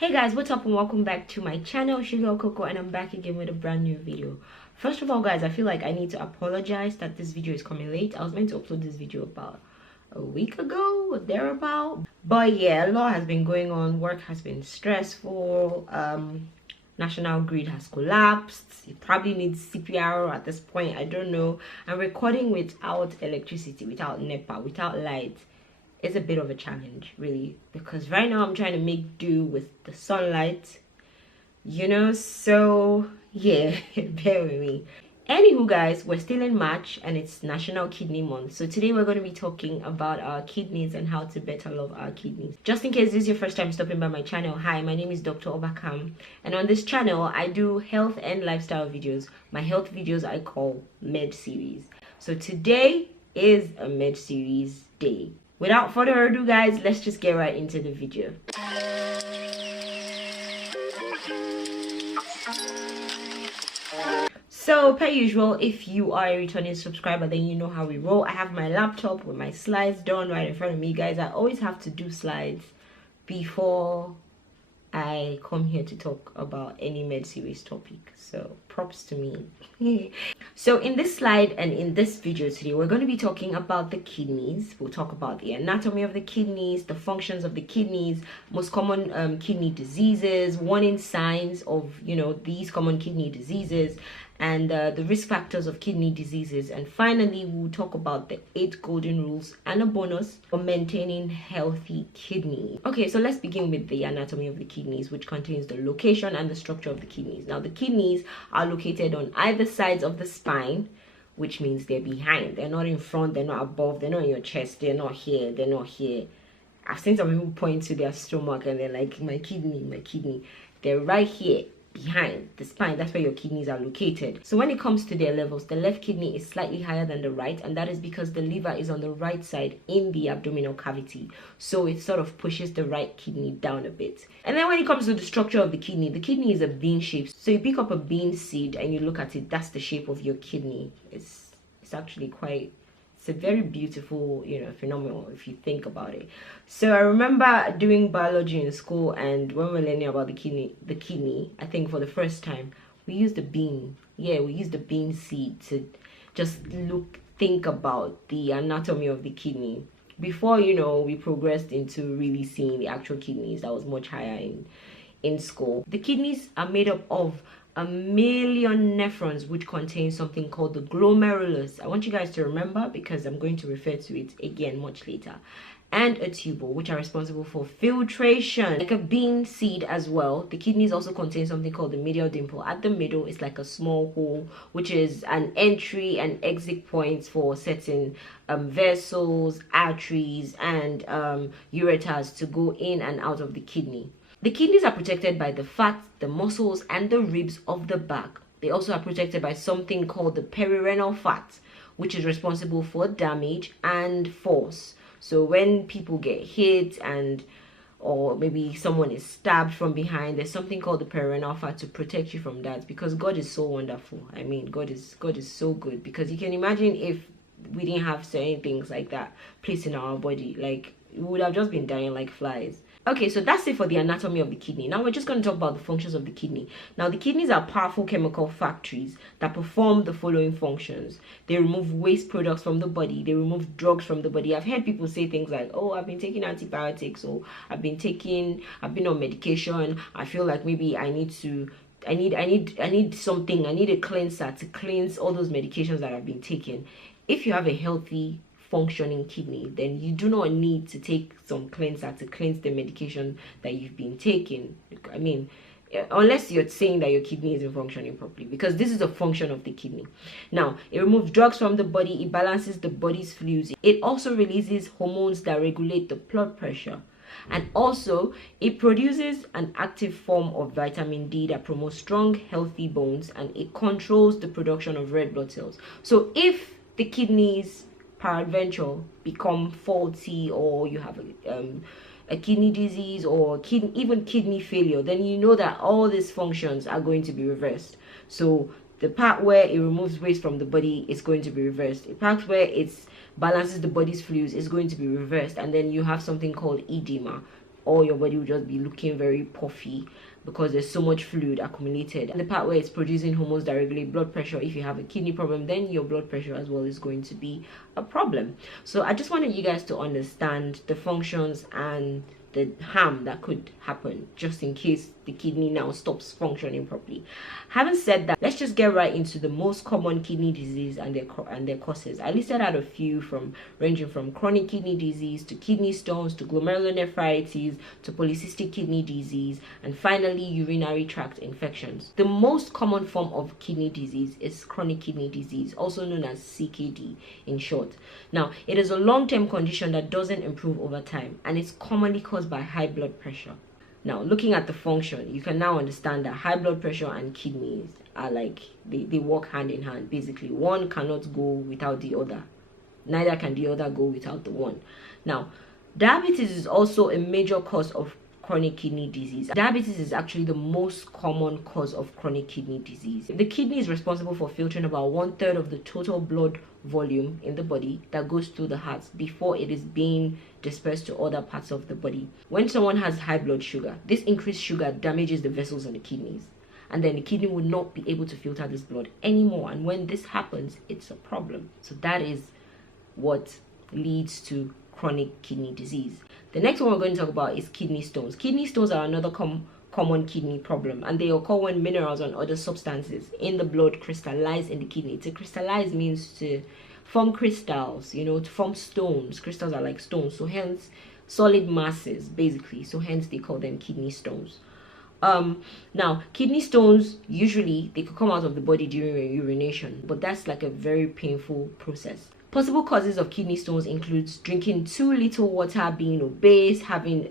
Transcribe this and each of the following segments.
Hey guys, what's up and welcome back to my channel, Sugar Coco, and I'm back again with a brand new video. First of all guys, I feel like I need to apologize that this video is coming late. I was meant to upload this video about a week ago or thereabout, but yeah, a lot has been going on. Work has been stressful. National grid has collapsed. It probably needs CPR at this point. I don't know. I'm recording without electricity, without NEPA, without light. It's a bit of a challenge, really, because right now I'm trying to make do with the sunlight, so yeah. Bear with me. Anywho guys, we're still in March and it's National Kidney Month, so today we're going to be talking about our kidneys and how to better love our kidneys. Just in case this is your first time stopping by my channel, hi, my name is Dr. Obakam, and on this channel I do health and lifestyle videos. My health videos I call med series. So today is a med series day. Without further ado guys, let's just get right into the video. So per usual, if you are a returning subscriber, then you know how we roll. I have my laptop with my slides done right in front of me guys. I always have to do slides before I come here to talk about any med series topic, so props to me. So in this slide and in this video today, we're going to be talking about the kidneys. We'll talk about the anatomy of the kidneys, the functions of the kidneys, most common kidney diseases, warning signs of these common kidney diseases, and the risk factors of kidney diseases. And finally, we'll talk about the 8 golden rules and a bonus for maintaining healthy kidneys. Okay, so let's begin with the anatomy of the kidneys, which contains the location and the structure of the kidneys. Now, the kidneys are located on either sides of the spine, which means they're behind. They're not in front, they're not above, they're not in your chest, they're not here, they're not here. I've seen some people point to their stomach and they're like, my kidney. They're right here behind the spine. That's where your kidneys are located. So when it comes to their levels, the left kidney is slightly higher than the right, and that is because the liver is on the right side in the abdominal cavity, so it sort of pushes the right kidney down a bit. And then when it comes to the structure of the kidney is a bean shape. So you pick up a bean seed and you look at it, that's the shape of your kidney. It's actually quite, it's a very beautiful phenomenon if you think about it. So I remember doing biology in school, and when we're learning about the kidney, I think for the first time we used the bean. We used the bean seed to just think about the anatomy of the kidney before we progressed into really seeing the actual kidneys. That was much higher in school. The kidneys are made up of 1,000,000 nephrons, which contain something called the glomerulus. I want you guys to remember, because I'm going to refer to it again much later. And a tubule, which are responsible for filtration. Like a bean seed as well, the kidneys also contain something called the medial dimple. At the middle is like a small hole, which is an entry and exit points for certain vessels, arteries, and ureters to go in and out of the kidney. The kidneys are protected by the fat, the muscles, and the ribs of the back. They also are protected by something called the perirenal fat, which is responsible for damage and force. So when people get hit or maybe someone is stabbed from behind, there's something called the perirenal fat to protect you from that, because God is so wonderful. I mean, God is so good, because you can imagine if we didn't have certain things like that placed in our body, like we would have just been dying like flies. Okay, so that's it for the anatomy of the kidney. Now we're just going to talk about the functions of the kidney. Now the kidneys are powerful chemical factories that perform the following functions. They remove waste products from the body. They remove drugs from the body. I've heard people say things like, oh, I've been taking antibiotics, or I've been on medication. I feel like maybe I need something. I need a cleanser to cleanse all those medications that I've been taking. If you have a healthy functioning kidney, then you do not need to take some cleanser to cleanse the medication that you've been taking. I mean, unless you're saying that your kidney isn't functioning properly, because this is a function of the kidney. Now, it removes drugs from the body. It balances the body's fluids. It also releases hormones that regulate the blood pressure. And also, it produces an active form of vitamin D that promotes strong, healthy bones, and it controls the production of red blood cells. So if the kidneys peradventure become faulty, or you have a kidney disease, or even kidney failure, then you know that all these functions are going to be reversed. So the part where it removes waste from the body is going to be reversed. The part where it balances the body's fluids is going to be reversed, and then you have something called edema, or your body will just be looking very puffy because there's so much fluid accumulated. And the part where it's producing hormones that regulate blood pressure, if you have a kidney problem, then your blood pressure as well is going to be a problem. So I just wanted you guys to understand the functions and the harm that could happen just in case the kidney now stops functioning properly. Having said that, let's just get right into the most common kidney disease and their causes. I listed out a few, ranging from chronic kidney disease to kidney stones to glomerulonephritis to polycystic kidney disease, and finally urinary tract infections. The most common form of kidney disease is chronic kidney disease, also known as CKD in short. Now, it is a long-term condition that doesn't improve over time, and it's commonly caused by high blood pressure. Now, looking at the function, you can now understand that high blood pressure and kidneys are like, they work hand in hand. Basically, one cannot go without the other. Neither can the other go without the one. Now, diabetes is also a major cause of chronic kidney disease. Diabetes is actually the most common cause of chronic kidney disease. The kidney is responsible for filtering about 1/3 of the total blood volume in the body that goes through the heart before it is being dispersed to other parts of the body. When someone has high blood sugar, this increased sugar damages the vessels in the kidneys, and then the kidney will not be able to filter this blood anymore. And when this happens, it's a problem. So that is what leads to chronic kidney disease. The next one we're going to talk about is kidney stones. Kidney stones are another common kidney problem, and they occur when minerals and other substances in the blood crystallize in the kidney. To crystallize means to form crystals, to form stones. Crystals are like stones, so hence solid masses basically, so hence they call them kidney stones. Now, kidney stones, usually they could come out of the body during urination, but that's like a very painful process. Possible causes of kidney stones includes drinking too little water, being obese, having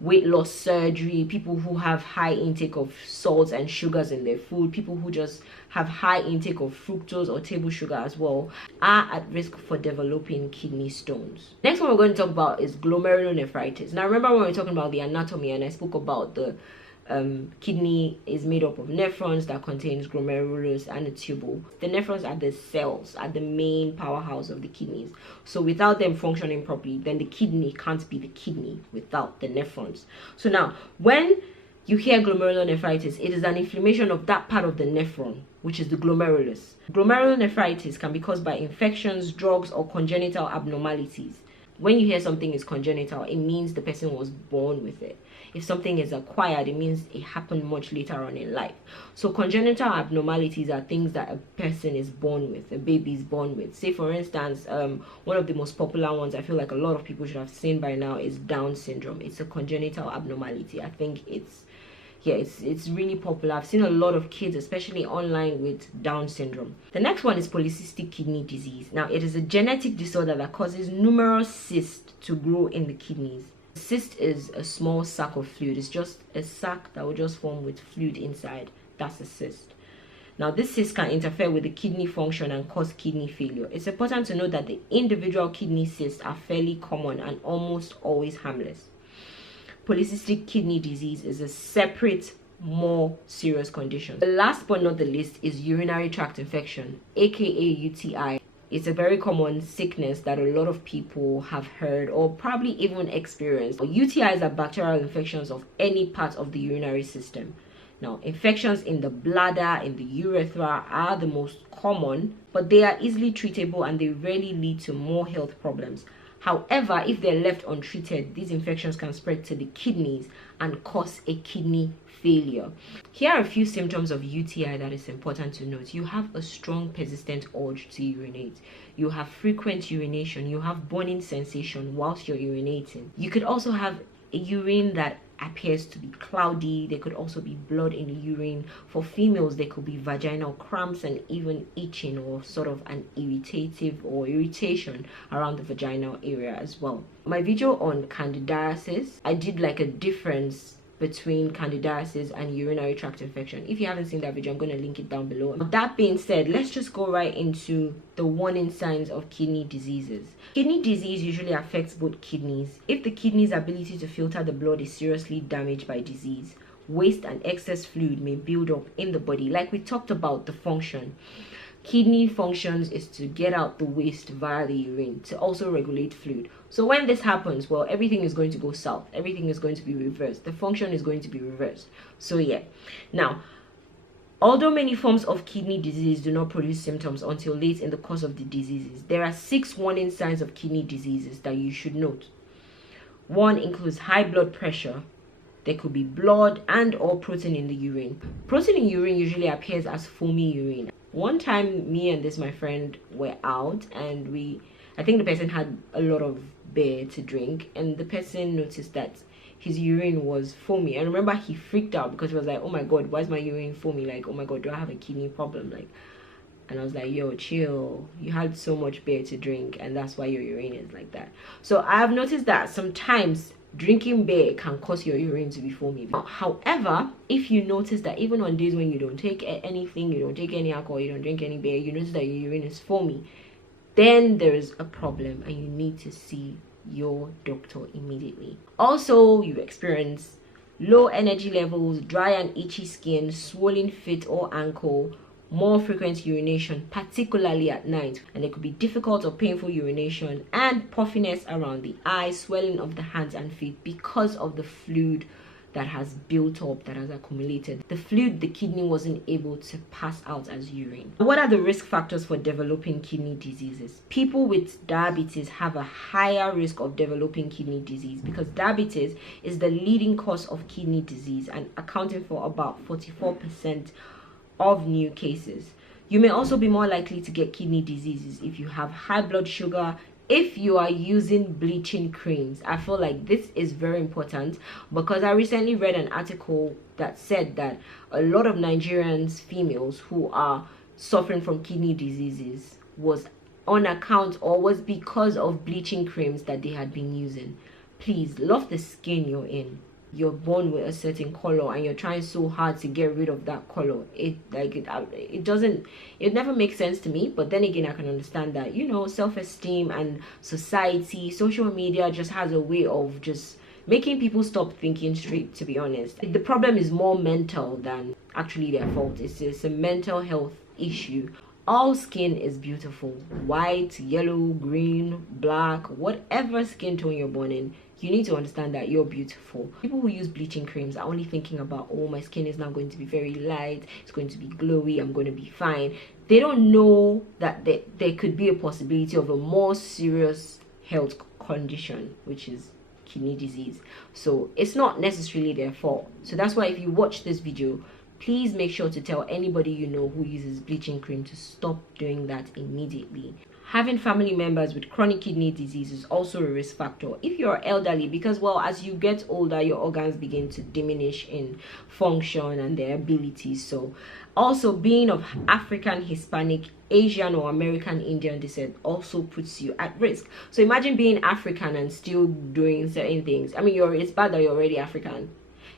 weight loss surgery, people who have high intake of salts and sugars in their food, people who just have high intake of fructose or table sugar as well, are at risk for developing kidney stones. Next one we're going to talk about is glomerulonephritis. Now, remember when we were talking about the anatomy and I spoke about the kidney is made up of nephrons that contains glomerulus and a tubule. The nephrons are the cells, are the main powerhouse of the kidneys. So without them functioning properly, then the kidney can't be the kidney without the nephrons. So now, when you hear glomerulonephritis, it is an inflammation of that part of the nephron, which is the glomerulus. Glomerulonephritis can be caused by infections, drugs, or congenital abnormalities. When you hear something is congenital, it means the person was born with it. If something is acquired, it means it happened much later on in life. So congenital abnormalities are things that a person is born with, a baby is born with. Say for instance, one of the most popular ones I feel like a lot of people should have seen by now is Down syndrome. It's a congenital abnormality. I think it's really popular. I've seen a lot of kids, especially online, with Down syndrome. The next one is polycystic kidney disease. Now, it is a genetic disorder that causes numerous cysts to grow in the kidneys. A cyst is a small sac of fluid. It's just a sac that will just form with fluid inside. That's a cyst. Now, this cyst can interfere with the kidney function and cause kidney failure. It's important to note that the individual kidney cysts are fairly common and almost always harmless. Polycystic kidney disease is a separate, more serious condition. The last but not the least is urinary tract infection, aka UTI. It's a very common sickness that a lot of people have heard or probably even experienced. UTIs are bacterial infections of any part of the urinary system. Now, infections in the bladder, in the urethra are the most common, but they are easily treatable and they rarely lead to more health problems. However, if they're left untreated, these infections can spread to the kidneys and cause a kidney failure. Here are a few symptoms of UTI that is important to note. You have a strong persistent urge to urinate. You have frequent urination. You have burning sensation whilst you're urinating. You could also have a urine that appears to be cloudy. There could also be blood in the urine. For females, there could be vaginal cramps and even itching or sort of an irritation around the vaginal area as well. My video on candidiasis, I did like a difference between candidiasis and urinary tract infection. If you haven't seen that video, I'm going to link it down below. That being said, let's just go right into the warning signs of kidney diseases. Kidney disease usually affects both kidneys. If the kidney's ability to filter the blood is seriously damaged by disease, waste and excess fluid may build up in the body. Like we talked about the function. Kidney functions is to get out the waste via the urine, to also regulate fluid. So when this happens, well, everything is going to go south. Everything is going to be reversed. The function is going to be reversed. So yeah. Now, although many forms of kidney disease do not produce symptoms until late in the course of the diseases, there are 6 warning signs of kidney diseases that you should note. One includes high blood pressure. There could be blood and or protein in the urine. Protein in urine usually appears as foamy urine. One time, me and my friend were out, and I think the person had a lot of beer to drink, and the person noticed that his urine was foamy. And remember, he freaked out because he was like, oh my god, why is my urine foamy? Like, oh my god, do I have a kidney problem? Like, and I was like, yo, chill, you had so much beer to drink and that's why your urine is like that. So I've noticed that sometimes drinking beer can cause your urine to be foamy. However, if you notice that even on days when you don't take anything, you don't take any alcohol, you don't drink any beer, you notice that your urine is foamy, then there is a problem and you need to see your doctor immediately. Also, you experience low energy levels, dry and itchy skin, swollen feet or ankle, more frequent urination, particularly at night, and there could be difficult or painful urination, and puffiness around the eyes, swelling of the hands and feet because of the fluid that has built up, that has accumulated. The fluid the kidney wasn't able to pass out as urine. What are the risk factors for developing kidney diseases? People with diabetes have a higher risk of developing kidney disease because diabetes is the leading cause of kidney disease and accounting for about 44% of new cases. You may also be more likely to get kidney diseases if you have high blood sugar, if you are using bleaching creams. I feel like this is very important because I recently read an article that said that a lot of Nigerians females who are suffering from kidney diseases was on account or was because of bleaching creams that they had been using. Please love the skin you're in. You're born with a certain color and you're trying so hard to get rid of that color. It never makes sense to me. But then again, I can understand that, you know, self-esteem and society, social media just has a way of just making people stop thinking straight, to be honest. The problem is more mental than actually their fault. It's a mental health issue. All skin is beautiful. White, yellow, green, black, whatever skin tone you're born in, you need to understand that you're beautiful. People who use bleaching creams are only thinking about, oh, my skin is now going to be very light, it's going to be glowy, I'm going to be fine. They don't know that there could be a possibility of a more serious health condition, which is kidney disease. So it's not necessarily their fault. So that's why if you watch this video, please make sure to tell anybody you know who uses bleaching cream to stop doing that immediately. Having family members with chronic kidney disease is also a risk factor if you're elderly, because, well, as you get older, your organs begin to diminish in function and their abilities. So also being of African, Hispanic, Asian or American Indian descent also puts you at risk. So imagine being African and still doing certain things. I mean, it's bad that you're already African.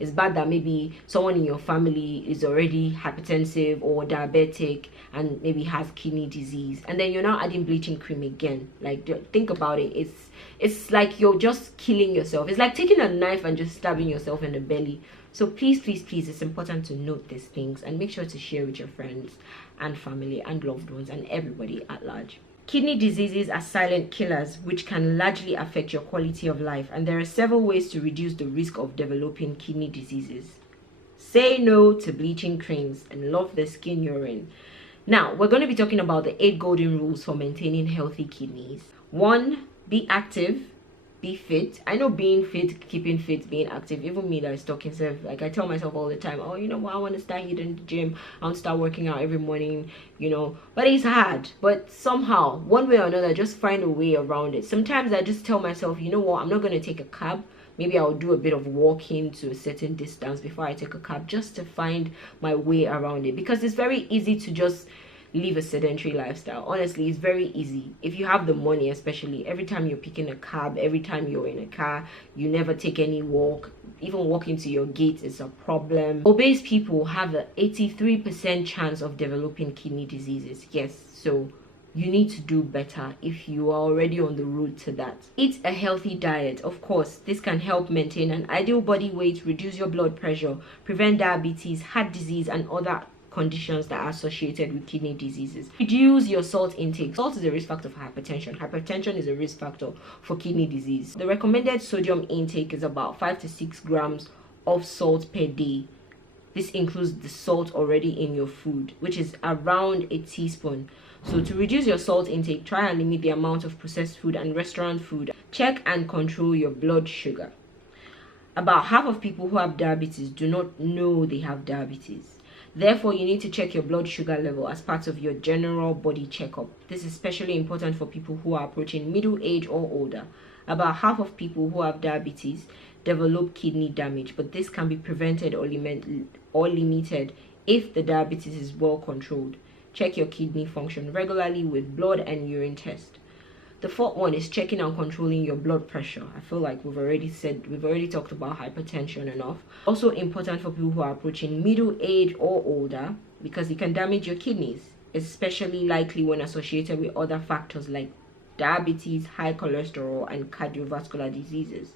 It's bad that maybe someone in your family is already hypertensive or diabetic and maybe has kidney disease, and then you're now adding bleaching cream again. Like, think about it. It's like you're just killing yourself. It's like taking a knife and just stabbing yourself in the belly. So please, please, please, it's important to note these things and make sure to share with your friends and family and loved ones and everybody at large. Kidney diseases are silent killers which can largely affect your quality of life, and there are several ways to reduce the risk of developing kidney diseases. Say no to bleaching creams and love the skin you're in. Now, we're going to be talking about the 8 golden rules for maintaining healthy kidneys. 1, be active. Be fit. I know being fit, keeping fit, being active, even me that is talking self, like I tell myself all the time, oh, you know what, I want to start hitting the gym, I want to start working out every morning, you know, but it's hard. But somehow, one way or another, just find a way around it. Sometimes I just tell myself, you know what, I'm not going to take a cab. Maybe I'll do a bit of walking to a certain distance before I take a cab, just to find my way around it, because it's very easy to just live a sedentary lifestyle. Honestly, it's very easy if you have the money, especially every time you're picking a cab, every time you're in a car, you never take any walk. Even walking to your gate is a problem. Obese people have an 83% chance of developing kidney diseases. Yes, so you need to do better if you are already on the road to that. Eat a healthy diet. Of course, this can help maintain an ideal body weight, reduce your blood pressure, prevent diabetes, heart disease, and other conditions that are associated with kidney diseases. Reduce your salt intake. Salt is a risk factor for hypertension. Hypertension is a risk factor for kidney disease. The recommended sodium intake is about 5 to 6 grams of salt per day. This includes the salt already in your food, which is around a teaspoon. So to reduce your salt intake, try and limit the amount of processed food and restaurant food. Check and control your blood sugar. About half of people who have diabetes do not know they have diabetes. Therefore, you need to check your blood sugar level as part of your general body checkup. This is especially important for people who are approaching middle age or older. About half of people who have diabetes develop kidney damage, but this can be prevented or limited if the diabetes is well controlled. Check your kidney function regularly with blood and urine tests. The fourth one is checking and controlling your blood pressure. I feel like we've already talked about hypertension enough. Also important for people who are approaching middle age or older, because it can damage your kidneys, especially likely when associated with other factors like diabetes, high cholesterol, and cardiovascular diseases.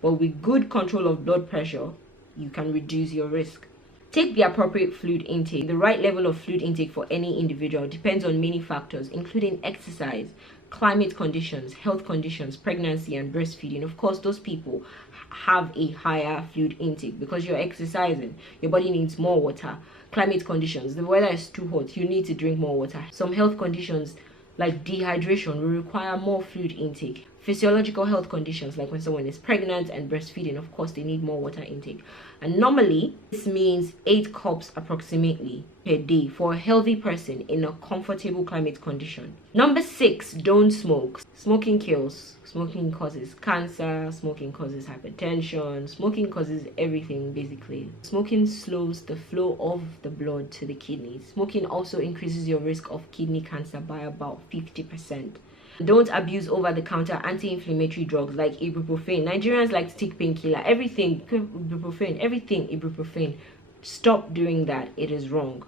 But with good control of blood pressure, you can reduce your risk. Take the appropriate fluid intake. The right level of fluid intake for any individual depends on many factors, including exercise, climate conditions, health conditions, pregnancy, and breastfeeding. Of course, those people have a higher fluid intake because you're exercising. Your body needs more water. Climate conditions, the weather is too hot, you need to drink more water. Some health conditions like dehydration will require more fluid intake. Physiological health conditions like when someone is pregnant and breastfeeding, of course they need more water intake. And normally this means 8 cups approximately per day for a healthy person in a comfortable climate condition. Number 6, don't smoke. Smoking kills. Smoking causes cancer, smoking causes hypertension, smoking causes everything basically. Smoking slows the flow of the blood to the kidneys. Smoking also increases your risk of kidney cancer by about 50%. Don't abuse over-the-counter anti-inflammatory drugs like ibuprofen. Nigerians like to take painkiller. Everything ibuprofen, everything ibuprofen. Stop doing that. It is wrong.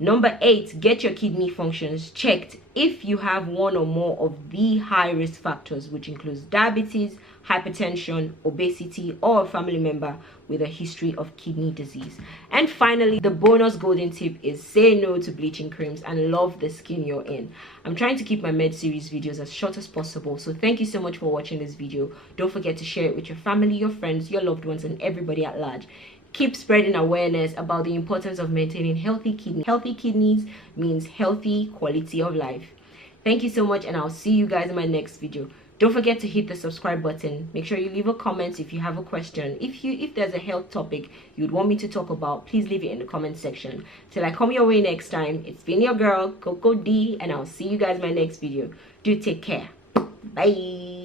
Number 8, get your kidney functions checked if you have one or more of the high risk factors, which includes diabetes, hypertension, obesity, or a family member with a history of kidney disease. And finally, the bonus golden tip is say no to bleaching creams and love the skin you're in. I'm trying to keep my med series videos as short as possible, so thank you so much for watching this video. Don't forget to share it with your family, your friends, your loved ones, and everybody at large. Keep spreading awareness about the importance of maintaining healthy kidneys. Healthy kidneys means healthy quality of life. Thank you so much, and I'll see you guys in my next video. Don't forget to hit the subscribe button. Make sure you leave a comment if you have a question. If there's a health topic you'd want me to talk about, please leave it in the comment section. Till I come your way next time, it's been your girl Coco D, and I'll see you guys in my next video. Do take care. Bye.